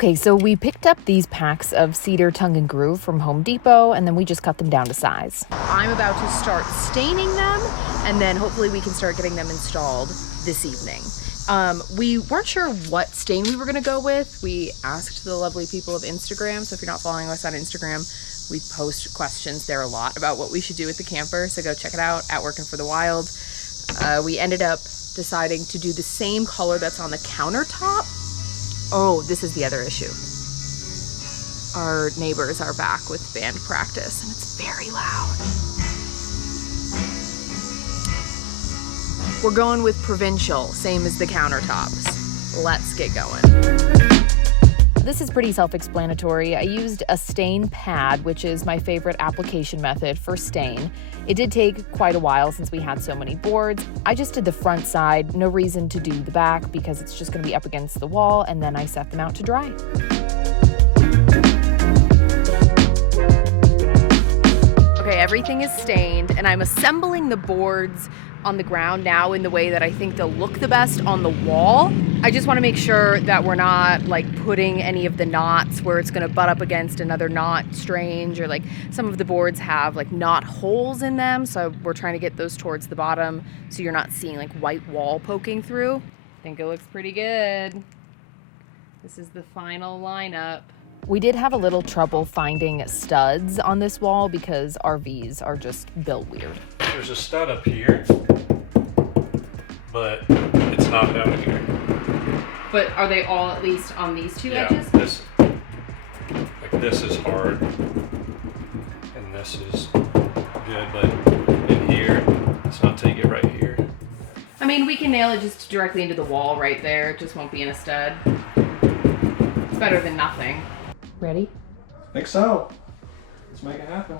Okay, so we picked up these packs of cedar tongue and groove from Home Depot, and then we just cut them down to size. I'm about to start staining them, and then hopefully we can start getting them installed this evening. We weren't sure what stain we were gonna go with. We asked the lovely people of Instagram, so if you're not following us on Instagram, we post questions there a lot about what we should do with the camper, so go check it out, at Working for the Wild. We ended up deciding to do the same color that's on the countertop. Oh, this is the other issue. Our neighbors are back with band practice, and it's very loud. We're going with provincial, same as the countertops. Let's get going. This is pretty self-explanatory. I used a stain pad, which is my favorite application method for stain. It did take quite a while since we had so many boards. I just did the front side, no reason to do the back because it's just gonna be up against the wall, and then I set them out to dry. Okay, everything is stained, and I'm assembling the boards on the ground now in the way that I think they'll look the best on the wall. I just want to make sure that we're not like putting any of the knots where it's going to butt up against another knot strange, or like some of the boards have like knot holes in them, so we're trying to get those towards the bottom so you're not seeing like white wall poking through. I think it looks pretty good. This is the final lineup. We did have a little trouble finding studs on this wall because RVs are just built weird. There's a stud up here, but it's not down here. But are they all at least on these two edges? This is hard, and this is good, but in here, it's not till you get right here. I mean, we can nail it just directly into the wall right there. It just won't be in a stud. It's better than nothing. Ready? I think so. Let's make it happen.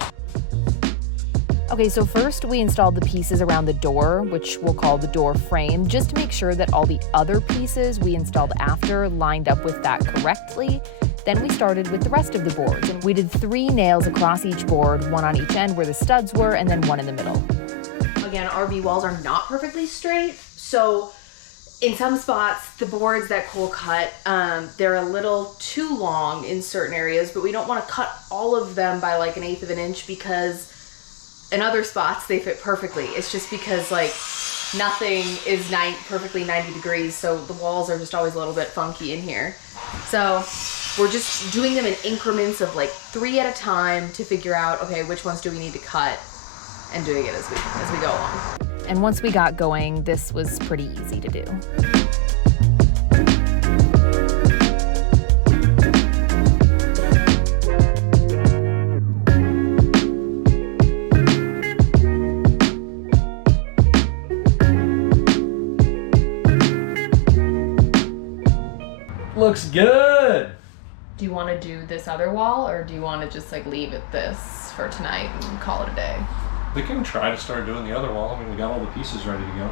Okay, so first we installed the pieces around the door, which we'll call the door frame, just to make sure that all the other pieces we installed after lined up with that correctly. Then we started with the rest of the boards, and we did 3 nails across each board, 1 on each end where the studs were, and then 1 in the middle. Again, RV walls are not perfectly straight, so in some spots, the boards that Cole cut, they're a little too long in certain areas, but we don't want to cut all of them by like 1/8 of an inch because in other spots they fit perfectly. It's just because like nothing is perfectly 90 degrees, so the walls are just always a little bit funky in here. So we're just doing them in increments of like 3 at a time to figure out, okay, which ones do we need to cut, and doing it as we go along. And once we got going, this was pretty easy to do. Looks good. Do you want to do this other wall, or do you want to just like leave it this for tonight and call it a day? We can try to start doing the other wall. I mean, we got all the pieces ready to go.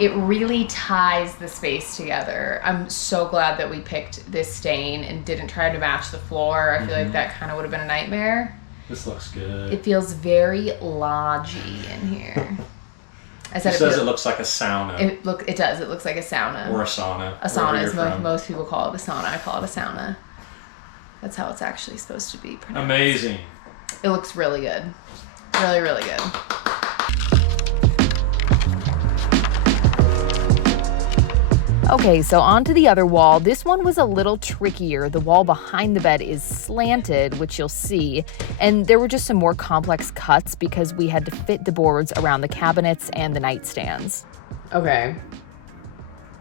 It really ties the space together. I'm so glad that we picked this stain and didn't try to match the floor. I feel like that kind of would have been a nightmare. This looks good. It feels very lodgy in here. It says it looks like a sauna. It does. It looks like a sauna. Or a sauna. A sauna is most people call it a sauna. I call it a sauna. That's how it's actually supposed to be pronounced. Amazing. It looks really good. Really, really good. Okay, so on to the other wall. This one was a little trickier. The wall behind the bed is slanted, which you'll see, and there were just some more complex cuts because we had to fit the boards around the cabinets and the nightstands. Okay,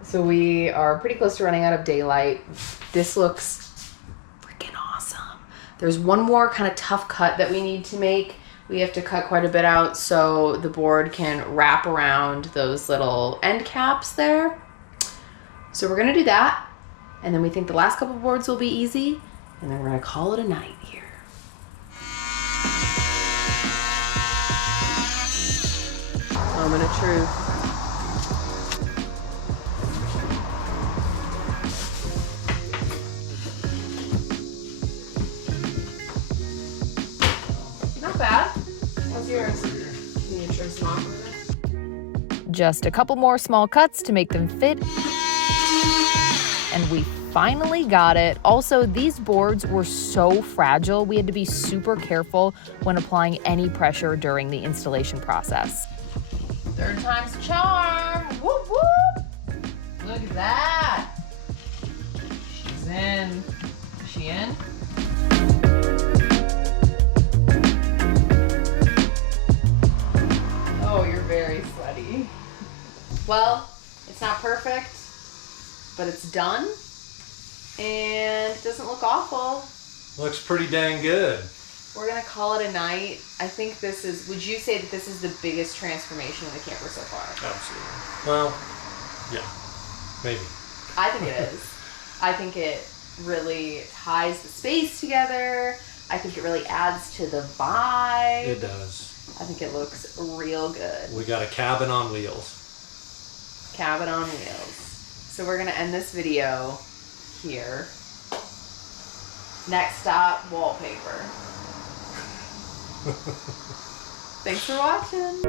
so we are pretty close to running out of daylight. This looks freaking awesome. There's one more kind of tough cut that we need to make. We have to cut quite a bit out so the board can wrap around those little end caps there. So we're gonna do that, and then we think the last couple boards will be easy, and then we're gonna call it a night here. Moment of truth. Not bad. How's yours? You need to trim some off of it? Just a couple more small cuts to make them fit. And we finally got it. Also, these boards were so fragile, we had to be super careful when applying any pressure during the installation process. Third time's a charm. Whoop, whoop. Look at that. She's in. Is she in? Oh, you're very sweaty. Well, it's not perfect, but it's done, and it doesn't look awful. Looks pretty dang good. We're gonna call it a night. I think this is, would you say that this is the biggest transformation in the camper so far? Absolutely. Well, yeah, maybe. I think it is. I think it really ties the space together. I think it really adds to the vibe. It does. I think it looks real good. We got a cabin on wheels. Cabin on wheels. So we're gonna end this video here. Next stop, wallpaper. Thanks for watching.